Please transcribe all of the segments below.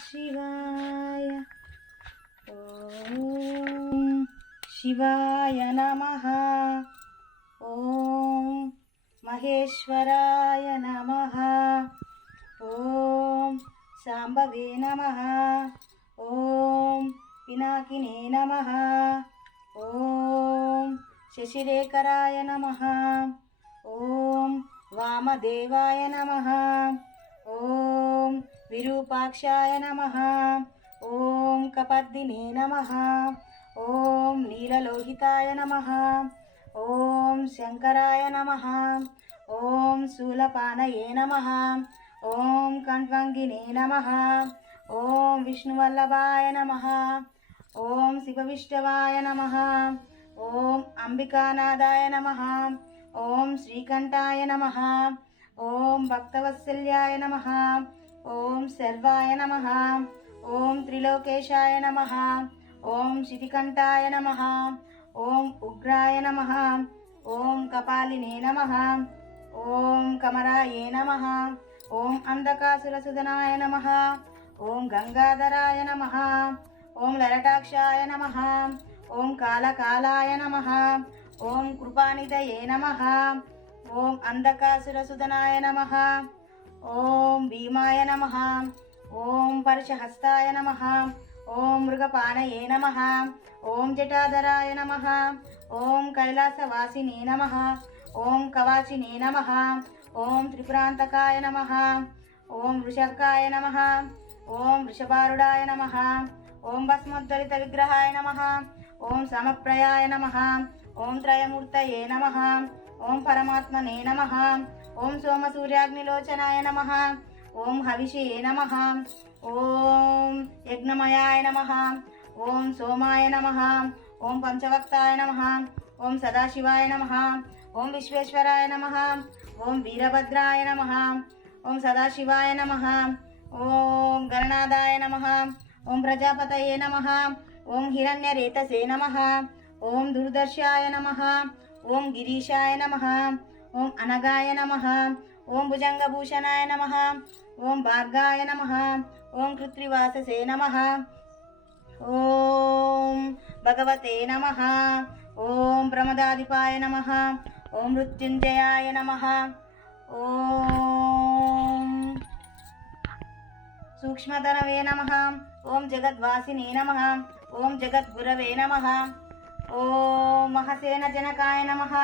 శివాయ. ఓం శివాయ నమః. ఓం మహేశ్వరాయ నమః. ఓం సాంబవే నమః. ఓం పినాకినే నమః. ఓం శశిరేఖరాయ నమః. ఓం వామదేవాయ నమః. ఓం విరూపాక్షాయ నమః. ఓం కపర్దినే నమః. ఓం నీలలోహితాయ నమః. ఓం శంకరాయ నమః. ఓం శూలపానయే నమః. ఓం కంఠ్వంగినే నమః. ఓం విష్ణువల్లభాయ నమః. ఓం శివవిష్ణవాయ నమః. ఓం అంబికానాథాయ నమః. ఓం శ్రీకంఠాయ నమః. ఓం భక్తవత్సల్యాయ నమః. ఓం సర్వాయ నమః. ఓం త్రిలోకేశాయ నమః. ఓం శితికంఠాయ నమః. ఓం ఉగ్రాయ నమః. ఓం కపాలినే నమః. ఓం కమరాయే నమః. ఓం అంధకాసురసుదనాయ నమః. ఓం గంగాధరాయ నమః. ఓం లలటాక్షాయ నమః. ఓం కాలకాలాయ నమః. ఓం కృపానిధయే నమః. ఓం అంధకాసురసుదనాయ నమః. ఓం భీమాయ నమః. ఓం పరశహస్తాయ నమః. ఓం మృగపానయే నమః. ఓం జటాధరాయ నమః. ఓం కైలాసవాసినే నమః. ఓం కవాసినే నమః. ఓం త్రిపురాంతకాయ నమః. ఓం వృషకాయ నమః. ఓం వృషభారుడాయ నమః. ఓం భస్మోద్ధరిత విగ్రహాయ నమః. ఓం సమప్రయాయ నమః. ఓం త్రయమూర్తయే నమః. ఓం పరమాత్మనే నమః. ఓం సోమసూర్యాగ్నిలోచనాయ నమః. ఓం హవిషే నమః. ఓం యజ్ఞమయాయ నమః. ఓం సోమాయ నమః. ఓం పంచవక్తాయ నమః. ఓం సదాశివాయ నమః. ఓం విశ్వేశ్వరాయ నమః. ఓం వీరభద్రాయ నమః. ఓం సదాశివాయ నమః. ఓం గణనాథాయ నమః. ఓం ప్రజాపతయే నమః. ఓం హిరణ్యరేతసే నమః. ఓం దుర్దర్శాయ నమః. ఓం గిరీశాయ నమః. ఓం అనగాయ నమః. ఓం భుజంగభూషణాయ నమః. ఓం భార్గాయ నమః. ఓం కృత్రివాససే నమః. ఓం భగవతే నమః. ఓం ప్రమదాధిపాయ నమః. ఓం మృత్యుంజయాయ నమః. ఓం సూక్ష్మతరవే నమః. ఓం జగద్వాసినే నమః. ఓం జగద్గురవే నమః. ఓం మహసేన జనకాయ నమః.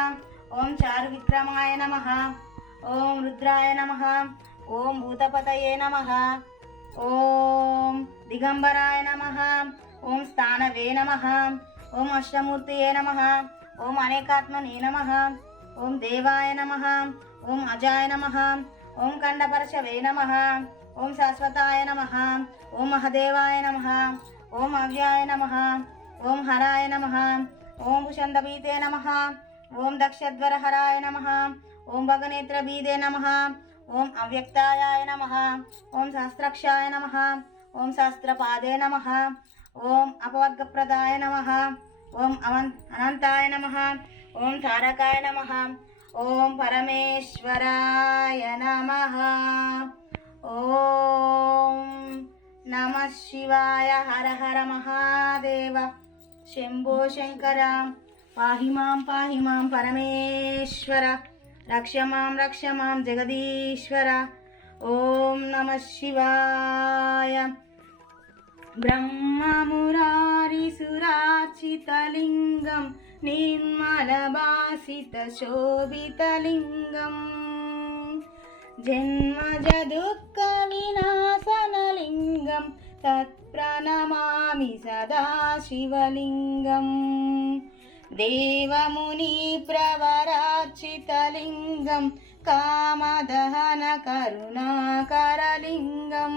ఓం చారు విక్రమాయ నమః. ఓం రుద్రాయ నమః. ఓం భూతపతయే నమః. ఓం దిగంబరాయ నమః. ఓం స్థానవే నమః. ఓం అష్టమూర్తయే నమః. ఓం అనేకాత్మనే నమః. ఓం దేవాయ నమః. ఓం అజాయ నమః. ఓం ఖండపరశవే నమః. ఓం శాశ్వతాయ నమః. ఓం మహదేవాయ నమః. ఓం అవ్యాయ నమః. ఓం హరాయ నమః. ఓం భుషందభీతే నమః. ఓం దక్షధ్వరహరాయ నమః. ఓం భగనేత్రభీదే నమః. ఓం అవ్యక్తాయ నమః. ఓం శాస్త్రక్షాయ నమః. ఓం శాస్త్రపాదే నమః. ఓం అపవర్గప్రదాయ నమః. ఓం అనంతాయ నమః. ఓం తారకాయ నమః. ఓం పరమేశ్వరాయ నమః. ఓం నమః శివాయ. హర హర మహాదేవ. శంభో శంకర. పాహి మాం పరమేశ్వర. రక్ష మాం జగదీశ్వర. ఓం నమః శివాయ. బ్రహ్మమురారిసురార్చితలింగం నిర్మలభాసితశోభితలింగం జన్మజదుఃఖ వినాశనలింగం తత్ప్రణమామి సదా శివలింగం. దేవముని ప్రవరార్చితలింగం కామదహన కరుణాకరలింగం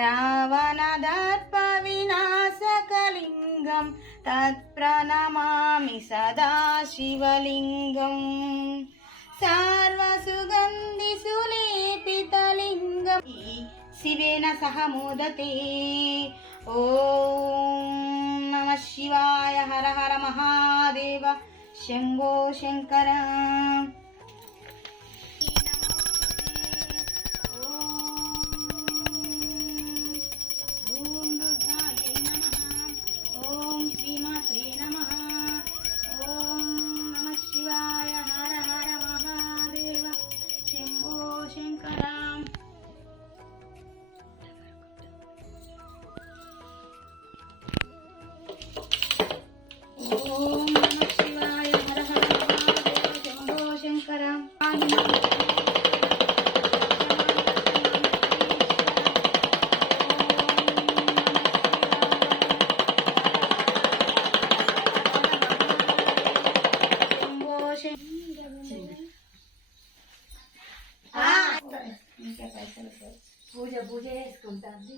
రావణదర్ప వినాశకలింగం తత్ప్రణమామి సదా శివలింగం. సార్వసుగంధి సులేపితలింగం శివేన సహ మోదతే. ఓం నమః శివాయ. హర హర మహాదేవ. శంభో శంకర. ఇంకా పైసలు పూజ చేసుకుంటాంది.